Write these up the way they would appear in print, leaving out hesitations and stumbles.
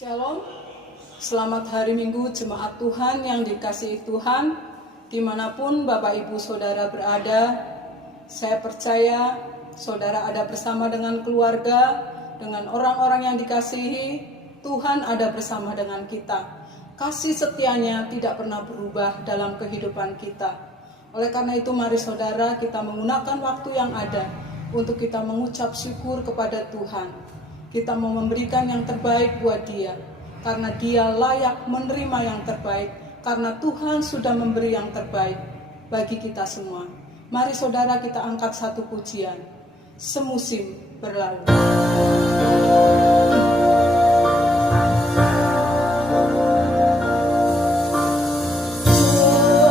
Shalom, selamat hari Minggu jemaat Tuhan yang dikasihi Tuhan, dimanapun Bapak Ibu Saudara berada. Saya percaya saudara ada bersama dengan keluarga, dengan orang-orang yang dikasihi. Tuhan ada bersama dengan kita. Kasih setianya tidak pernah berubah dalam kehidupan kita. Oleh karena itu mari saudara kita menggunakan waktu yang ada untuk kita mengucap syukur kepada Tuhan. Kita mau memberikan yang terbaik buat Dia, karena Dia layak menerima yang terbaik, karena Tuhan sudah memberi yang terbaik bagi kita semua. Mari saudara kita angkat satu pujian, Semusim Berlalu.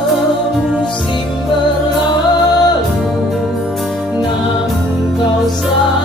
Semusim berlalu, namun Kau selalu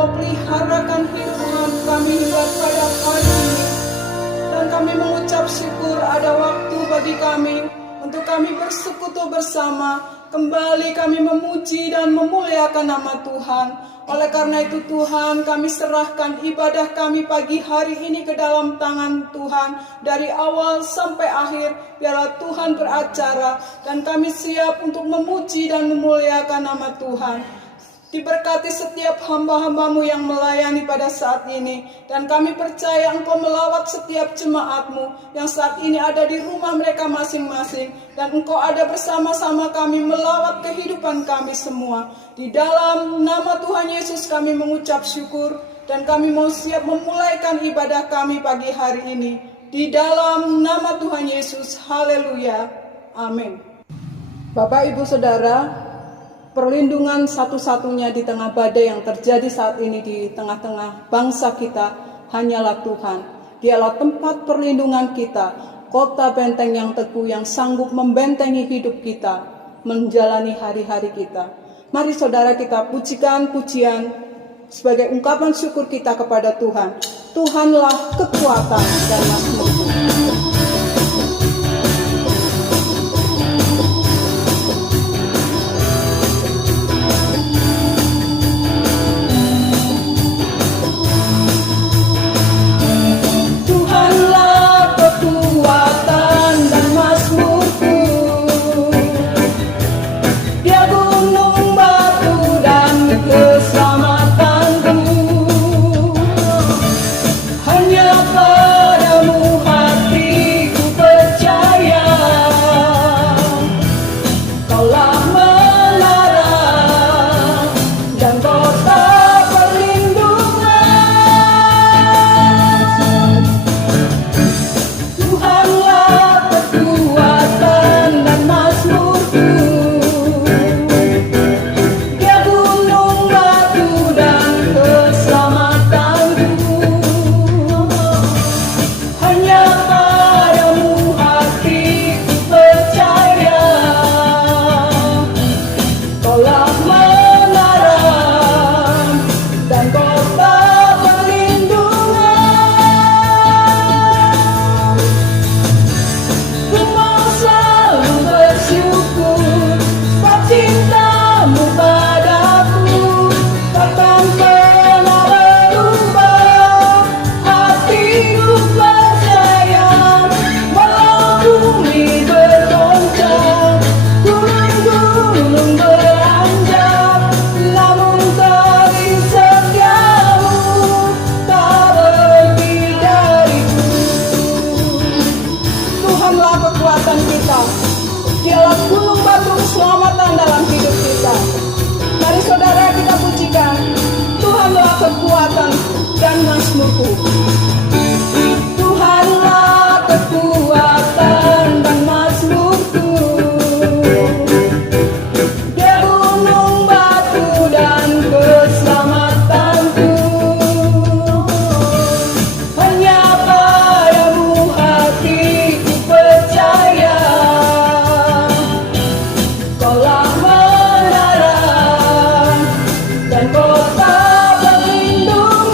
Engkau peliharakan hidup kami hingga pada hari ini. Dan kami mengucap syukur ada waktu bagi kami untuk kami bersekutu bersama. Kembali kami memuji dan memuliakan nama Tuhan. Oleh karena itu Tuhan, kami serahkan ibadah kami pagi hari ini ke dalam tangan Tuhan. Dari awal sampai akhir, biarlah Tuhan beracara. Dan kami siap untuk memuji dan memuliakan nama Tuhan. Diberkati setiap hamba-hambamu yang melayani pada saat ini. Dan kami percaya Engkau melawat setiap jemaatmu yang saat ini ada di rumah mereka masing-masing. Dan Engkau ada bersama-sama kami melawat kehidupan kami semua. Di dalam nama Tuhan Yesus kami mengucap syukur. Dan kami mau siap memulaikan ibadah kami pagi hari ini. Di dalam nama Tuhan Yesus, haleluya, amin. Bapak, Ibu, Saudara, perlindungan satu-satunya di tengah badai yang terjadi saat ini di tengah-tengah bangsa kita hanyalah Tuhan. Dialah tempat perlindungan kita, kota benteng yang teguh yang sanggup membentengi hidup kita, menjalani hari-hari kita. Mari saudara kita pujikan pujian sebagai ungkapan syukur kita kepada Tuhan. Tuhanlah kekuatan dan mazmurku. Dialah gunung batu keselamatan dalam hidup kita. Mari saudara kita pujikan, Tuhanlah kekuatan dan mazmurku. Tuhanlah kekuatan dan mazmurku. Dia gunung batu dan keselamatanku. Hanya padamu hatiku percaya. Kota perlindungan.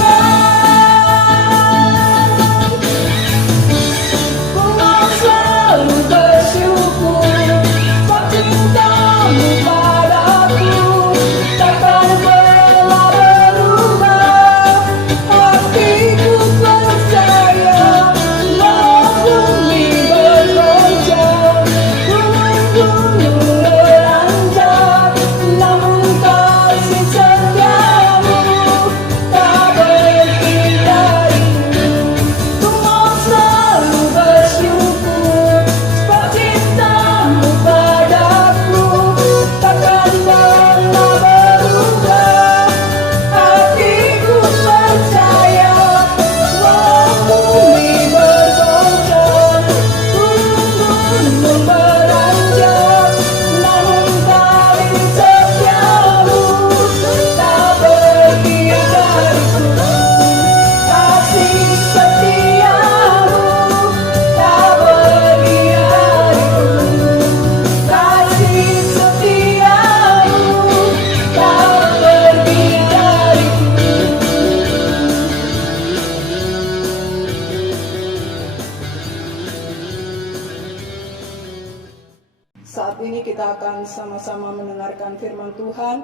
akan sama-sama mendengarkan firman Tuhan.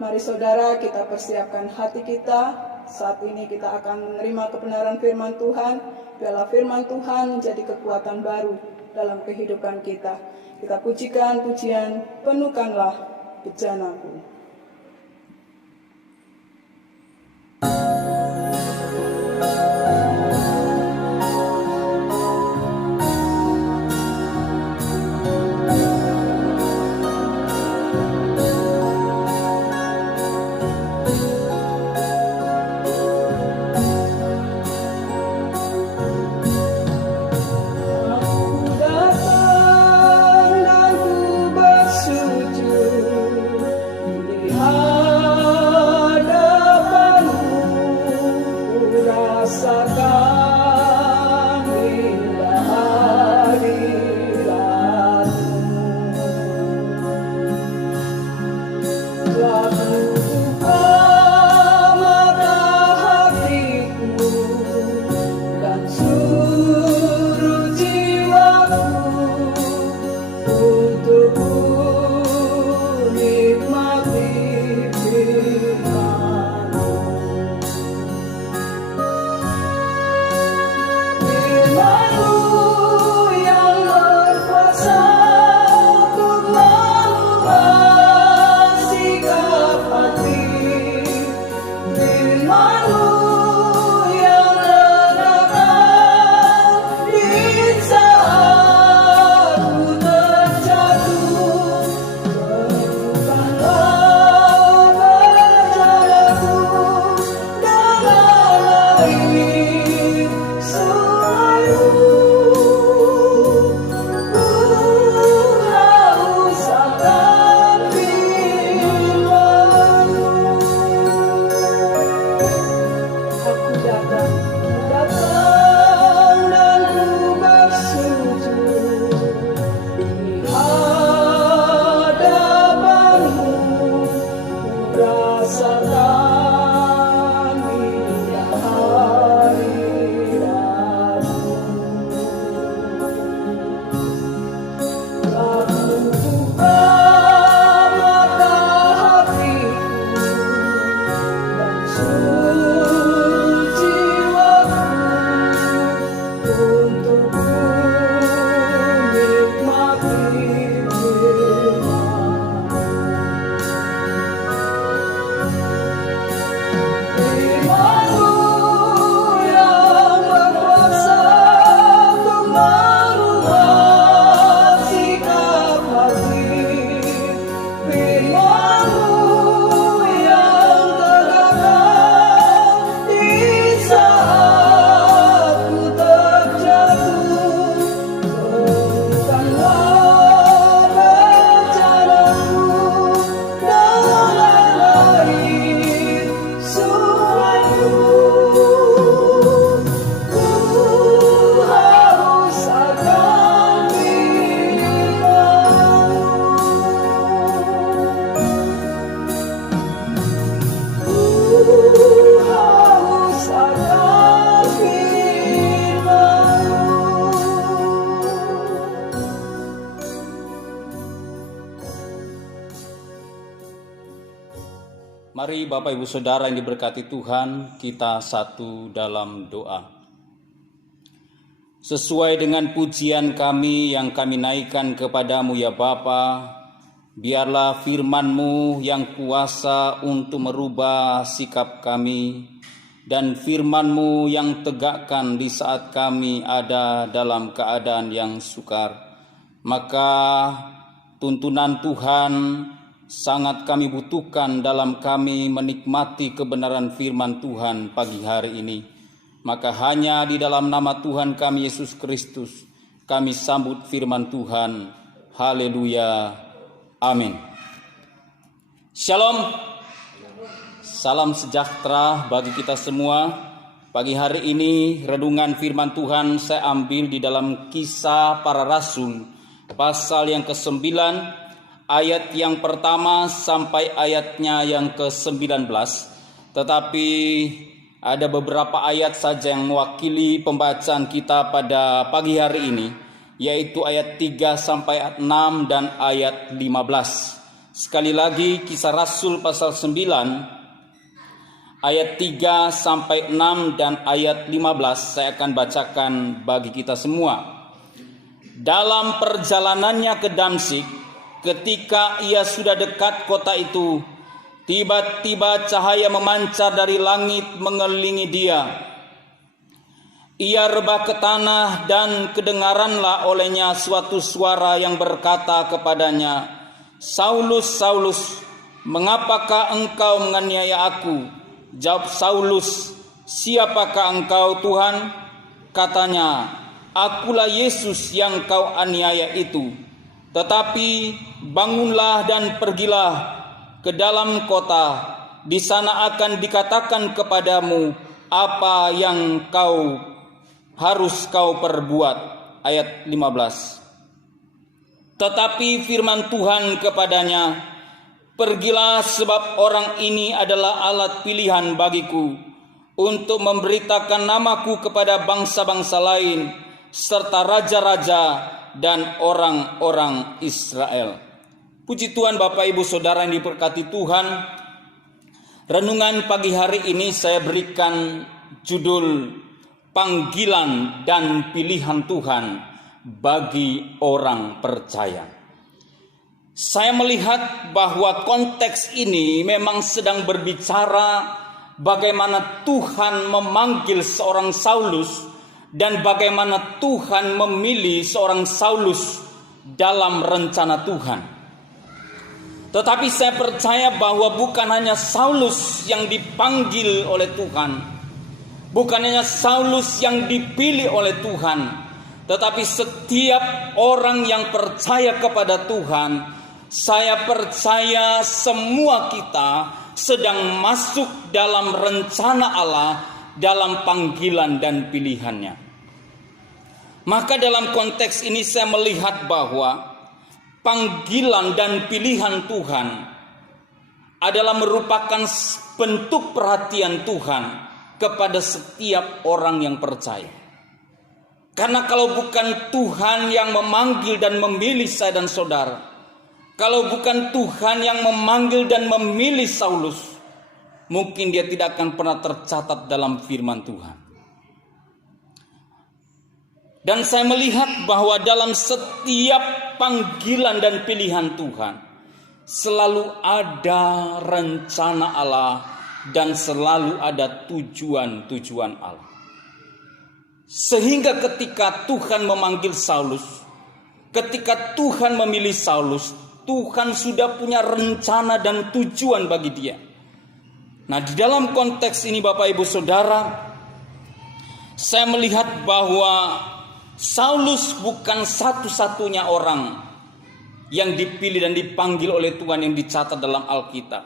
Mari saudara, kita persiapkan hati kita. Saat ini kita akan menerima kebenaran firman Tuhan. Biarlah firman Tuhan menjadi kekuatan baru dalam kehidupan kita. Kita pujikan pujian, penuhkanlah bejanaku. Mari Bapak Ibu Saudara yang diberkati Tuhan, kita satu dalam doa. Sesuai dengan pujian kami yang kami naikkan kepadamu ya Bapa, biarlah firman-Mu yang kuasa untuk merubah sikap kami, dan firman-Mu yang tegakkan di saat kami ada dalam keadaan yang sukar. Maka tuntunan Tuhan sangat kami butuhkan dalam kami menikmati kebenaran firman Tuhan pagi hari ini. Maka hanya di dalam nama Tuhan kami Yesus Kristus kami sambut firman Tuhan. Haleluya. Amin. Shalom. Salam sejahtera bagi kita semua. Pagi hari ini renungan firman Tuhan saya ambil di dalam Kisah Para Rasul pasal yang ke-9, ayat yang pertama sampai ayatnya yang ke-19. Tetapi ada beberapa ayat saja yang mewakili pembacaan kita pada pagi hari ini, yaitu ayat 3 sampai ayat 6 dan ayat 15. Sekali lagi, Kisah Rasul pasal 9 ayat 3 sampai 6 dan ayat 15 saya akan bacakan bagi kita semua. Dalam perjalanannya ke Damsyik, ketika ia sudah dekat kota itu, tiba-tiba cahaya memancar dari langit mengelilingi dia. Ia rebah ke tanah dan kedengaranlah olehnya suatu suara yang berkata kepadanya, "Saulus, Saulus, mengapakah engkau menganiaya aku?" Jawab Saulus, "Siapakah engkau, Tuhan?" Katanya, "Akulah Yesus yang kau aniaya itu. Tetapi bangunlah dan pergilah ke dalam kota. Di sana akan dikatakan kepadamu apa yang harus kau perbuat." Ayat 15. Tetapi firman Tuhan kepadanya, "Pergilah, sebab orang ini adalah alat pilihan bagiku untuk memberitakan namaku kepada bangsa-bangsa lain serta raja-raja dan orang-orang Israel." Puji Tuhan, Bapak Ibu Saudara yang diberkati Tuhan. Renungan pagi hari ini saya berikan judul Panggilan dan Pilihan Tuhan bagi orang percaya. Saya melihat bahwa konteks ini memang sedang berbicara bagaimana Tuhan memanggil seorang Saulus dan bagaimana Tuhan memilih seorang Saulus dalam rencana Tuhan. Tetapi saya percaya bahwa bukan hanya Saulus yang dipanggil oleh Tuhan, bukan hanya Saulus yang dipilih oleh Tuhan, tetapi setiap orang yang percaya kepada Tuhan. Saya percaya semua kita sedang masuk dalam rencana Allah, dalam panggilan dan pilihannya. Maka dalam konteks ini saya melihat bahwa panggilan dan pilihan Tuhan adalah merupakan bentuk perhatian Tuhan kepada setiap orang yang percaya. Karena kalau bukan Tuhan yang memanggil dan memilih saya dan saudara, kalau bukan Tuhan yang memanggil dan memilih Saulus, mungkin dia tidak akan pernah tercatat dalam firman Tuhan. Dan saya melihat bahwa dalam setiap panggilan dan pilihan Tuhan, selalu ada rencana Allah dan selalu ada tujuan-tujuan Allah. Sehingga ketika Tuhan memanggil Saulus, ketika Tuhan memilih Saulus, Tuhan sudah punya rencana dan tujuan bagi dia. Nah, di dalam konteks ini Bapak Ibu Saudara, saya melihat bahwa Saulus bukan satu-satunya orang yang dipilih dan dipanggil oleh Tuhan yang dicatat dalam Alkitab.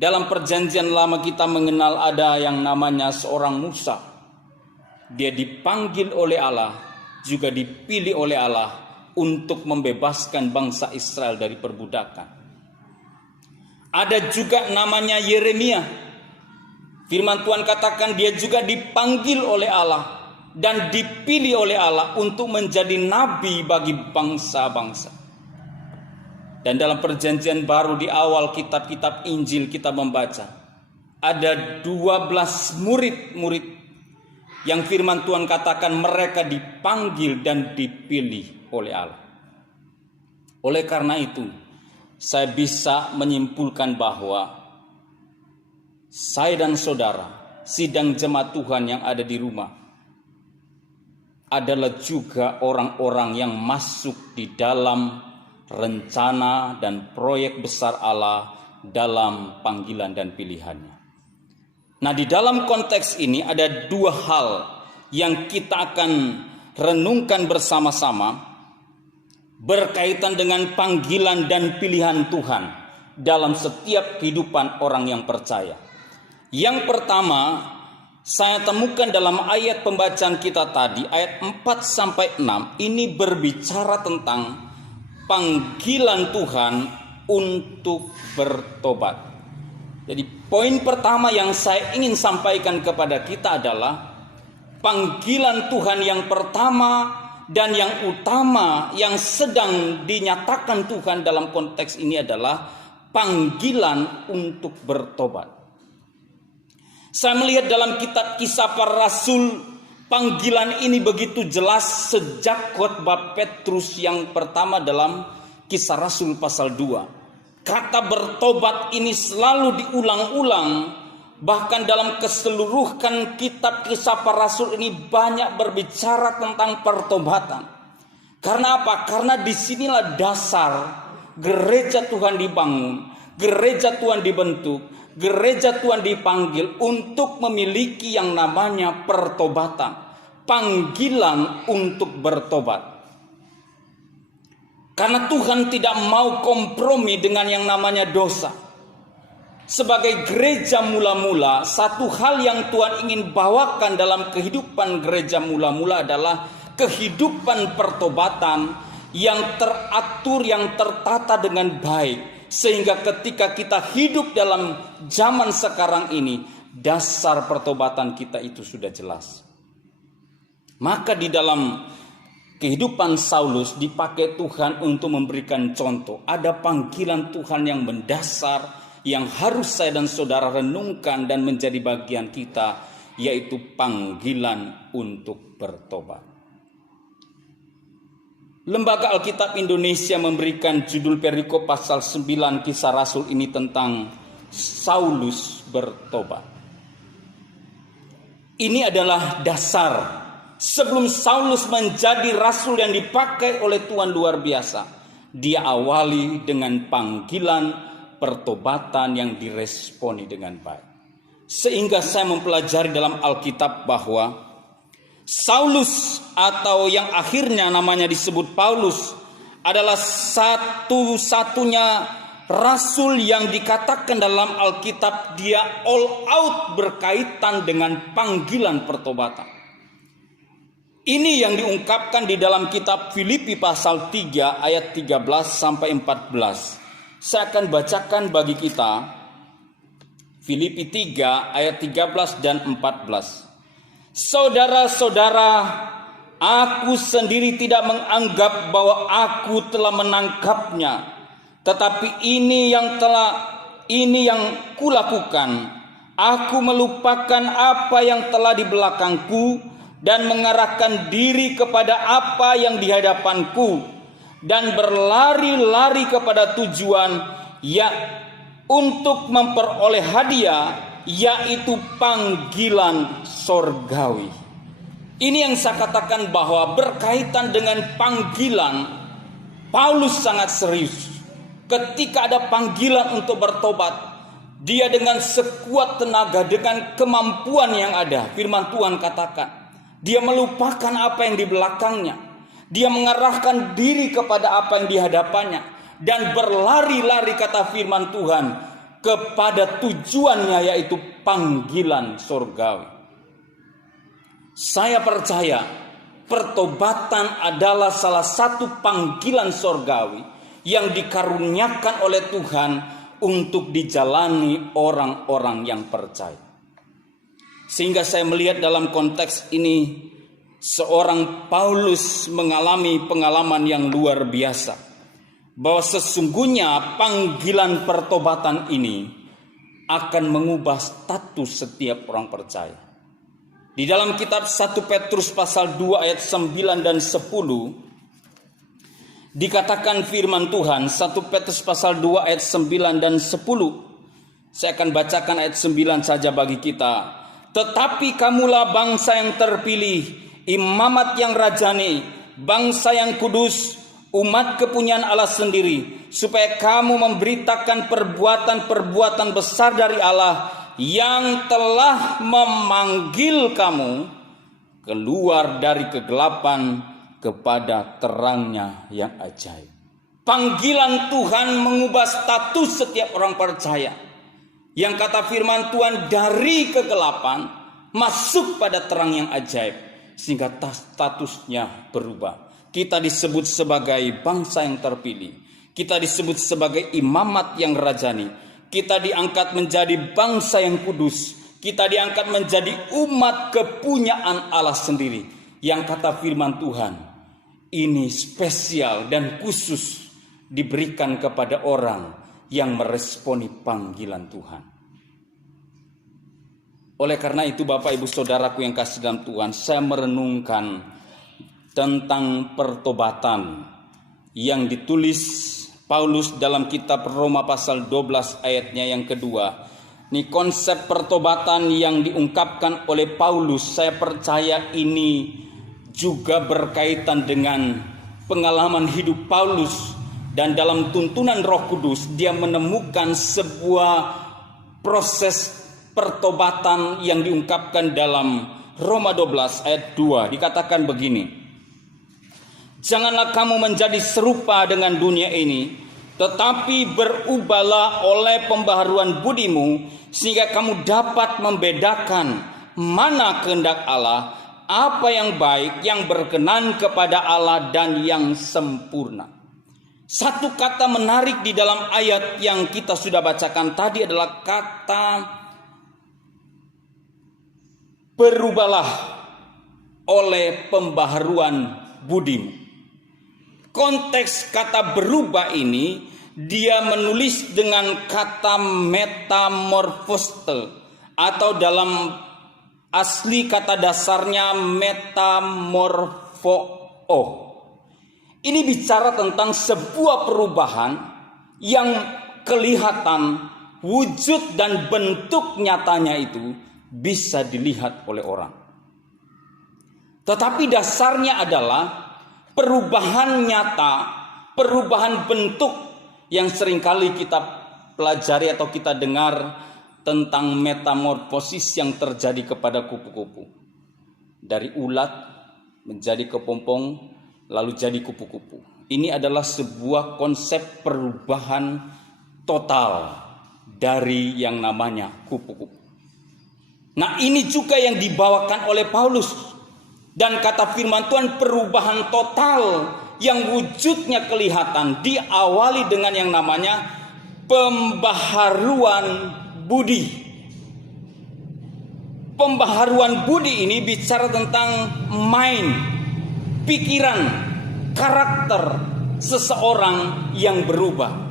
Dalam perjanjian lama kita mengenal ada yang namanya seorang Musa. Dia dipanggil oleh Allah, juga dipilih oleh Allah untuk membebaskan bangsa Israel dari perbudakan. Ada juga namanya Yeremia. Firman Tuhan katakan dia juga dipanggil oleh Allah dan dipilih oleh Allah untuk menjadi nabi bagi bangsa-bangsa. Dan dalam perjanjian baru di awal kitab-kitab Injil kita membaca, ada 12 murid-murid yang firman Tuhan katakan mereka dipanggil dan dipilih oleh Allah. Oleh karena itu, saya bisa menyimpulkan bahwa saya dan saudara, sidang jemaat Tuhan yang ada di rumah, adalah juga orang-orang yang masuk di dalam rencana dan proyek besar Allah dalam panggilan dan pilihannya. Nah, di dalam konteks ini ada dua hal yang kita akan renungkan bersama-sama berkaitan dengan panggilan dan pilihan Tuhan dalam setiap kehidupan orang yang percaya. Yang pertama, saya temukan dalam ayat pembacaan kita tadi, ayat 4-6, ini berbicara tentang panggilan Tuhan untuk bertobat. Jadi poin pertama yang saya ingin sampaikan kepada kita adalah panggilan Tuhan yang pertama Dan yang utama yang sedang dinyatakan Tuhan dalam konteks ini adalah panggilan untuk bertobat. Saya melihat dalam kitab Kisah Para Rasul, panggilan ini begitu jelas sejak khotbah Petrus yang pertama dalam Kisah Rasul pasal 2. Kata bertobat ini selalu diulang-ulang. Bahkan dalam keseluruhan kitab Kisah Para Rasul ini banyak berbicara tentang pertobatan. Karena apa? Karena disinilah dasar gereja Tuhan dibangun, gereja Tuhan dibentuk, gereja Tuhan dipanggil untuk memiliki yang namanya pertobatan. Panggilan untuk bertobat. Karena Tuhan tidak mau kompromi dengan yang namanya dosa. Sebagai gereja mula-mula, satu hal yang Tuhan ingin bawakan dalam kehidupan gereja mula-mula adalah kehidupan pertobatan yang teratur, yang tertata dengan baik. Sehingga ketika kita hidup dalam zaman sekarang ini, dasar pertobatan kita itu sudah jelas. Maka di dalam kehidupan Saulus dipakai Tuhan untuk memberikan contoh. Ada panggilan Tuhan yang mendasar, yang harus saya dan saudara renungkan dan menjadi bagian kita, yaitu panggilan untuk bertobat. Lembaga Alkitab Indonesia memberikan judul perikop pasal 9 Kisah Rasul ini tentang Saulus bertobat. Ini adalah dasar sebelum Saulus menjadi rasul yang dipakai oleh Tuhan luar biasa. Dia awali dengan panggilan pertobatan yang diresponi dengan baik. Sehingga saya mempelajari dalam Alkitab bahwa Saulus atau yang akhirnya namanya disebut Paulus adalah satu-satunya rasul yang dikatakan dalam Alkitab dia all out berkaitan dengan panggilan pertobatan. Ini yang diungkapkan di dalam kitab Filipi pasal 3 ayat 13 sampai 14. Saya akan bacakan bagi kita Filipi 3 ayat 13 dan 14. Saudara-saudara, aku sendiri tidak menganggap bahwa aku telah menangkapnya, tetapi ini yang kulakukan. Aku melupakan apa yang telah di belakangku dan mengarahkan diri kepada apa yang di hadapanku, dan berlari-lari kepada tujuan untuk memperoleh hadiah, yaitu panggilan sorgawi. Ini yang saya katakan bahwa berkaitan dengan panggilan, Paulus sangat serius. Ketika ada panggilan untuk bertobat, dia dengan sekuat tenaga, dengan kemampuan yang ada, firman Tuhan katakan, dia melupakan apa yang di belakangnya. Dia mengarahkan diri kepada apa yang di hadapannya dan berlari-lari, kata firman Tuhan, kepada tujuannya, yaitu panggilan sorgawi. Saya percaya pertobatan adalah salah satu panggilan sorgawi yang dikaruniakan oleh Tuhan untuk dijalani orang-orang yang percaya. Sehingga saya melihat dalam konteks ini seorang Paulus mengalami pengalaman yang luar biasa, bahwa sesungguhnya panggilan pertobatan ini akan mengubah status setiap orang percaya. Di dalam kitab 1 Petrus pasal 2 ayat 9 dan 10 dikatakan firman Tuhan, 1 Petrus pasal 2 ayat 9 dan 10. Saya akan bacakan ayat 9 saja bagi kita. Tetapi kamulah bangsa yang terpilih, imamat yang rajani, bangsa yang kudus, umat kepunyaan Allah sendiri, supaya kamu memberitakan perbuatan-perbuatan besar dari Allah yang telah memanggil kamu keluar dari kegelapan kepada terangnya yang ajaib. Panggilan Tuhan mengubah status setiap orang percaya. Yang kata firman Tuhan, dari kegelapan masuk pada terang yang ajaib, sehingga statusnya berubah. Kita disebut sebagai bangsa yang terpilih. Kita disebut sebagai imamat yang rajani. Kita diangkat menjadi bangsa yang kudus. Kita diangkat menjadi umat kepunyaan Allah sendiri. Yang kata firman Tuhan, ini spesial dan khusus diberikan kepada orang yang meresponi panggilan Tuhan. Oleh karena itu Bapak Ibu Saudaraku yang kasih dalam Tuhan, saya merenungkan tentang pertobatan yang ditulis Paulus dalam kitab Roma pasal 12 ayatnya yang kedua. Ini konsep pertobatan yang diungkapkan oleh Paulus, saya percaya ini juga berkaitan dengan pengalaman hidup Paulus. Dan dalam tuntunan Roh Kudus dia menemukan sebuah proses pertobatan yang diungkapkan dalam Roma 12 ayat 2. Dikatakan begini: janganlah kamu menjadi serupa dengan dunia ini, tetapi berubahlah oleh pembaharuan budimu, sehingga kamu dapat membedakan mana kehendak Allah, apa yang baik, yang berkenan kepada Allah, dan yang sempurna. Satu kata menarik di dalam ayat yang kita sudah bacakan tadi adalah kata berubahlah oleh pembaharuan budimu. Konteks kata berubah ini dia menulis dengan kata metamorfose, atau dalam asli kata dasarnya metamorfoo. Ini bicara tentang sebuah perubahan yang kelihatan wujud dan bentuk nyatanya itu bisa dilihat oleh orang. Tetapi dasarnya adalah perubahan nyata, perubahan bentuk yang seringkali kita pelajari atau kita dengar tentang metamorfosis yang terjadi kepada kupu-kupu. Dari ulat menjadi kepompong, lalu jadi kupu-kupu. Ini adalah sebuah konsep perubahan total dari yang namanya kupu-kupu. Nah, ini juga yang dibawakan oleh Paulus. Dan kata firman Tuhan, perubahan total yang wujudnya kelihatan diawali dengan yang namanya pembaharuan budi. Pembaharuan budi ini bicara tentang mind, pikiran, karakter seseorang yang berubah.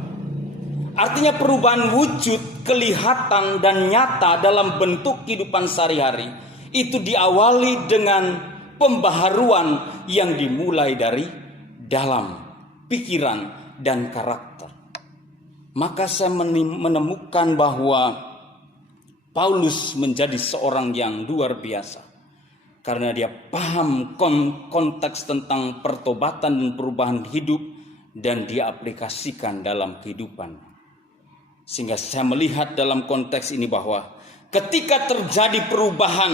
Artinya perubahan wujud, kelihatan dan nyata dalam bentuk kehidupan sehari-hari itu diawali dengan pembaharuan yang dimulai dari dalam pikiran dan karakter. Maka saya menemukan bahwa Paulus menjadi seorang yang luar biasa. Karena dia paham konteks tentang pertobatan dan perubahan hidup, dan dia aplikasikan dalam kehidupan. Sehingga saya melihat dalam konteks ini bahwa ketika terjadi perubahan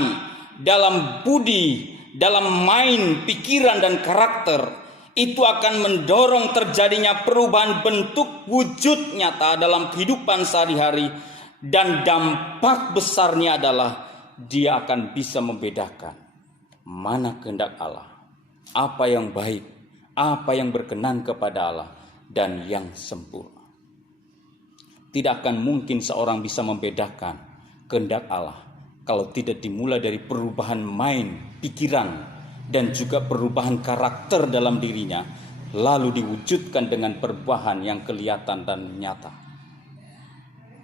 dalam budi, dalam mind, pikiran dan karakter, itu akan mendorong terjadinya perubahan bentuk wujud nyata dalam kehidupan sehari-hari. Dan dampak besarnya adalah dia akan bisa membedakan mana kehendak Allah, apa yang baik, apa yang berkenan kepada Allah, dan yang sempurna. Tidak akan mungkin seorang bisa membedakan kehendak Allah kalau tidak dimulai dari perubahan mind, pikiran, dan juga perubahan karakter dalam dirinya, lalu diwujudkan dengan perubahan yang kelihatan dan nyata.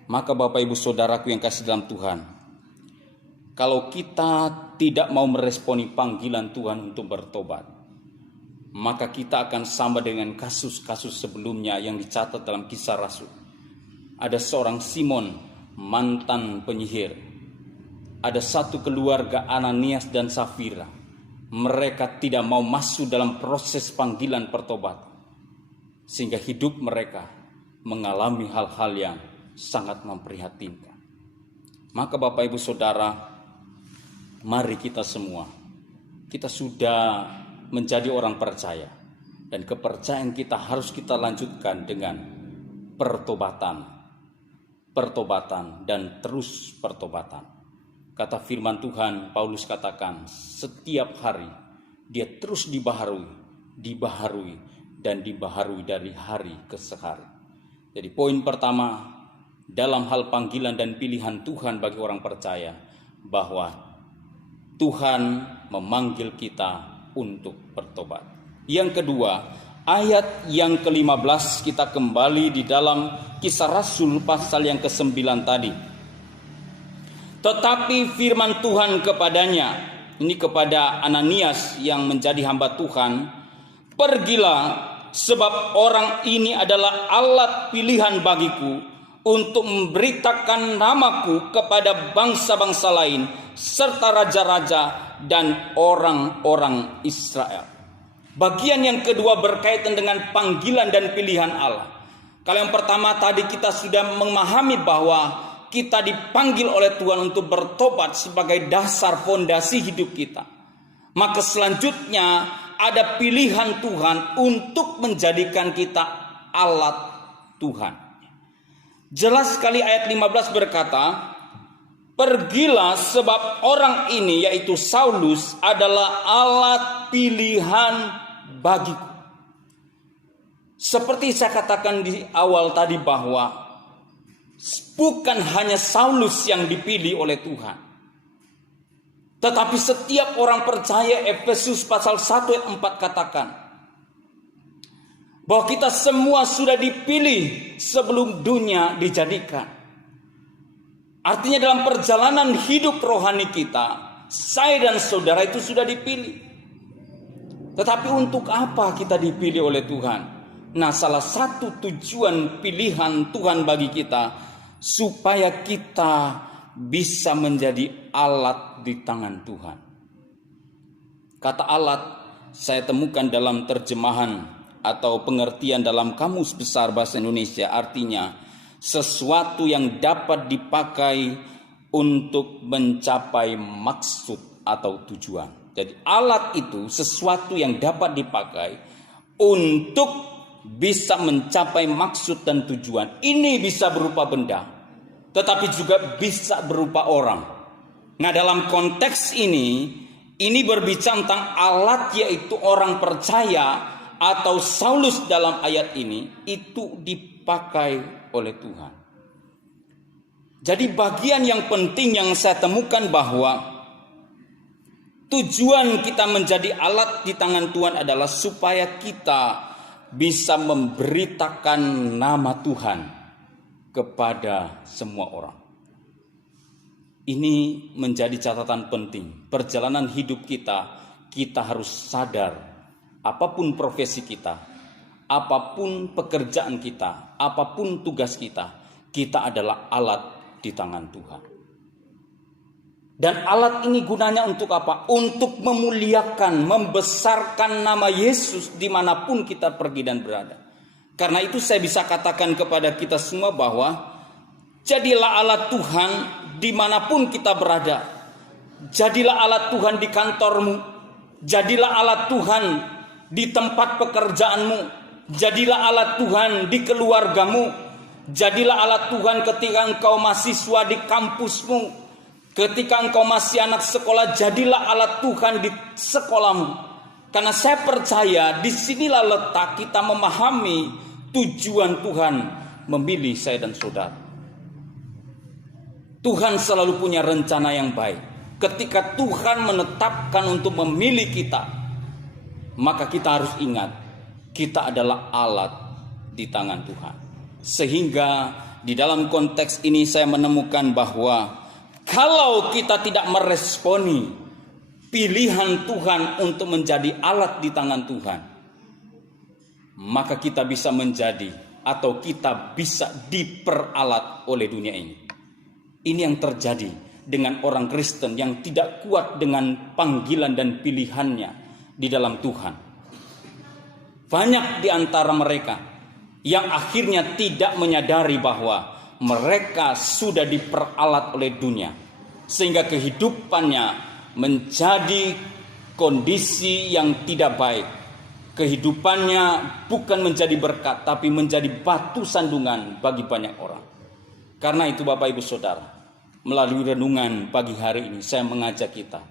Maka Bapak Ibu Saudaraku yang kasih dalam Tuhan, kalau kita tidak mau meresponi panggilan Tuhan untuk bertobat, maka kita akan sama dengan kasus-kasus sebelumnya yang dicatat dalam Kisah Rasul. Ada seorang Simon, mantan penyihir. Ada satu keluarga, Ananias dan Safira. Mereka tidak mau masuk dalam proses panggilan pertobatan, sehingga hidup mereka mengalami hal-hal yang sangat memprihatinkan. Maka Bapak Ibu Saudara, mari kita semua, kita sudah menjadi orang percaya, dan kepercayaan kita harus kita lanjutkan dengan pertobatan dan terus pertobatan. Kata firman Tuhan, Paulus katakan setiap hari dia terus dibaharui dan dibaharui dari hari ke hari. Jadi poin pertama dalam hal panggilan dan pilihan Tuhan bagi orang percaya, bahwa Tuhan memanggil kita untuk bertobat. Yang kedua, ayat yang ke-15 kita kembali di dalam Kisah Rasul pasal yang ke-9 tadi. Tetapi firman Tuhan kepadanya, ini kepada Ananias yang menjadi hamba Tuhan, pergilah, sebab orang ini adalah alat pilihan bagiku untuk memberitakan namaku kepada bangsa-bangsa lain serta raja-raja dan orang-orang Israel. Bagian yang kedua berkaitan dengan panggilan dan pilihan Allah. Kalau yang pertama tadi kita sudah memahami bahwa kita dipanggil oleh Tuhan untuk bertobat sebagai dasar fondasi hidup kita. Maka selanjutnya ada pilihan Tuhan untuk menjadikan kita alat Tuhan. Jelas sekali ayat 15 berkata, pergilah sebab orang ini yaitu Saulus adalah alat pilihan bagiku. Seperti saya katakan di awal tadi bahwa bukan hanya Saulus yang dipilih oleh Tuhan, tetapi setiap orang percaya. Efesus pasal 1 ayat 4 katakan bahwa kita semua sudah dipilih sebelum dunia dijadikan. Artinya dalam perjalanan hidup rohani kita, saya dan saudara itu sudah dipilih. Tetapi untuk apa kita dipilih oleh Tuhan? Nah, salah satu tujuan pilihan Tuhan bagi kita, supaya kita bisa menjadi alat di tangan Tuhan. Kata alat saya temukan dalam terjemahan atau pengertian dalam Kamus Besar Bahasa Indonesia, artinya sesuatu yang dapat dipakai untuk mencapai maksud atau tujuan. Jadi alat itu sesuatu yang dapat dipakai untuk bisa mencapai maksud dan tujuan. Ini bisa berupa benda, tetapi juga bisa berupa orang. Nah, dalam konteks ini berbicara tentang alat, yaitu orang percaya atau Saulus dalam ayat ini itu dipakai oleh Tuhan. Jadi bagian yang penting yang saya temukan bahwa tujuan kita menjadi alat di tangan Tuhan adalah supaya kita bisa memberitakan nama Tuhan kepada semua orang. Ini menjadi catatan penting. Perjalanan hidup kita harus sadar, apapun profesi kita, apapun pekerjaan kita, apapun tugas kita adalah alat di tangan Tuhan. Dan alat ini gunanya untuk apa? Untuk memuliakan, membesarkan nama Yesus dimanapun kita pergi dan berada. Karena itu saya bisa katakan kepada kita semua bahwa jadilah alat Tuhan dimanapun kita berada. Jadilah alat Tuhan di kantormu. Jadilah alat Tuhan di tempat pekerjaanmu. Jadilah alat Tuhan di keluargamu. Jadilah alat Tuhan ketika engkau mahasiswa di kampusmu. Ketika engkau masih anak sekolah, jadilah alat Tuhan di sekolahmu. Karena saya percaya disinilah letak kita memahami tujuan Tuhan memilih saya dan saudara. Tuhan selalu punya rencana yang baik. Ketika Tuhan menetapkan untuk memilih kita, maka kita harus ingat, kita adalah alat di tangan Tuhan. Sehingga di dalam konteks ini saya menemukan bahwa kalau kita tidak meresponi pilihan Tuhan untuk menjadi alat di tangan Tuhan, maka kita bisa menjadi atau kita bisa diperalat oleh dunia ini. Ini yang terjadi dengan orang Kristen yang tidak kuat dengan panggilan dan pilihannya di dalam Tuhan. Banyak di antara mereka yang akhirnya tidak menyadari bahwa mereka sudah diperalat oleh dunia, sehingga kehidupannya menjadi kondisi yang tidak baik. Kehidupannya bukan menjadi berkat, tapi menjadi batu sandungan bagi banyak orang. Karena itu Bapak Ibu Saudara, melalui renungan pagi hari ini saya mengajak kita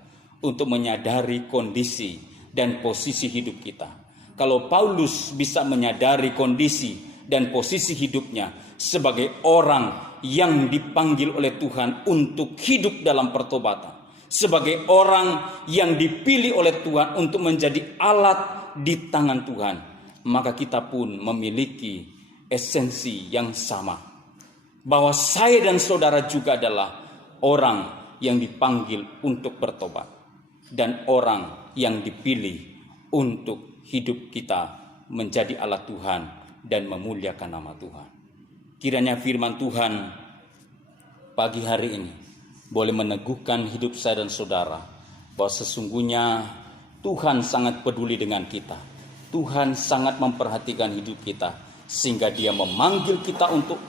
untuk menyadari kondisi dan posisi hidup kita. Kalau Paulus bisa menyadari kondisi dan posisi hidupnya sebagai orang yang dipanggil oleh Tuhan untuk hidup dalam pertobatan, sebagai orang yang dipilih oleh Tuhan untuk menjadi alat di tangan Tuhan, maka kita pun memiliki esensi yang sama, bahwa saya dan saudara juga adalah orang yang dipanggil untuk bertobat dan orang yang dipilih untuk hidup kita menjadi alat Tuhan dan memuliakan nama Tuhan. Kiranya firman Tuhan pagi hari ini boleh meneguhkan hidup saya dan saudara, bahwa sesungguhnya Tuhan sangat peduli dengan kita. Tuhan sangat memperhatikan hidup kita, sehingga Dia memanggil kita untuk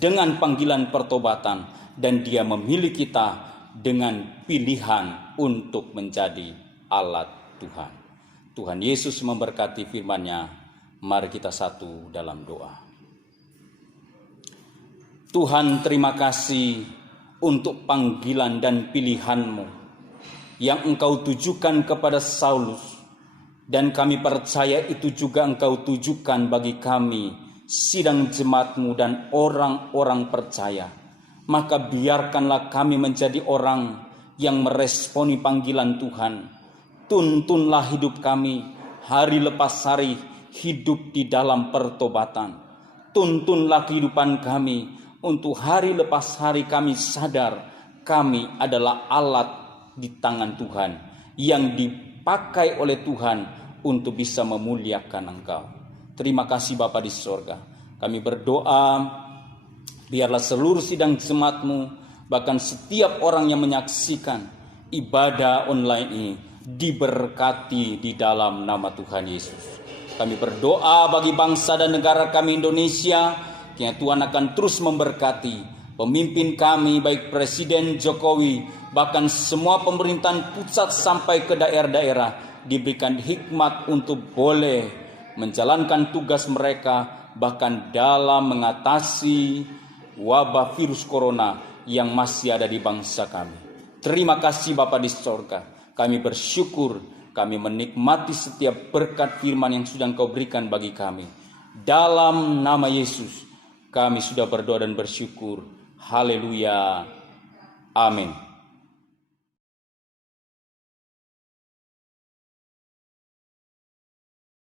dengan panggilan pertobatan, dan Dia memilih kita dengan pilihan untuk menjadi alat Tuhan. Tuhan Yesus memberkati firman-Nya. Mari kita satu dalam doa. Tuhan, terima kasih untuk panggilan dan pilihan-Mu yang Engkau tujukan kepada Saulus, dan kami percaya itu juga Engkau tujukan bagi kami, sidang jemaat-Mu dan orang-orang percaya. Maka biarkanlah kami menjadi orang yang meresponi panggilan Tuhan. Tuntunlah hidup kami hari lepas hari, hidup di dalam pertobatan. Tuntunlah kehidupan kami untuk hari lepas hari kami sadar kami adalah alat di tangan Tuhan yang dipakai oleh Tuhan untuk bisa memuliakan Engkau. Terima kasih Bapa di sorga. Kami berdoa, biarlah seluruh sidang jemaat-Mu, bahkan setiap orang yang menyaksikan ibadah online ini diberkati di dalam nama Tuhan Yesus. Kami berdoa bagi bangsa dan negara kami Indonesia, kiranya Tuhan akan terus memberkati pemimpin kami, baik Presiden Jokowi, bahkan semua pemerintahan pusat sampai ke daerah-daerah, diberikan hikmat untuk boleh menjalankan tugas mereka, bahkan dalam mengatasi wabah virus corona yang masih ada di bangsa kami. Terima kasih Bapa di sorga. Kami bersyukur, kami menikmati setiap berkat firman yang sudah Engkau berikan bagi kami. Dalam nama Yesus, kami sudah berdoa dan bersyukur. Haleluya. Amin.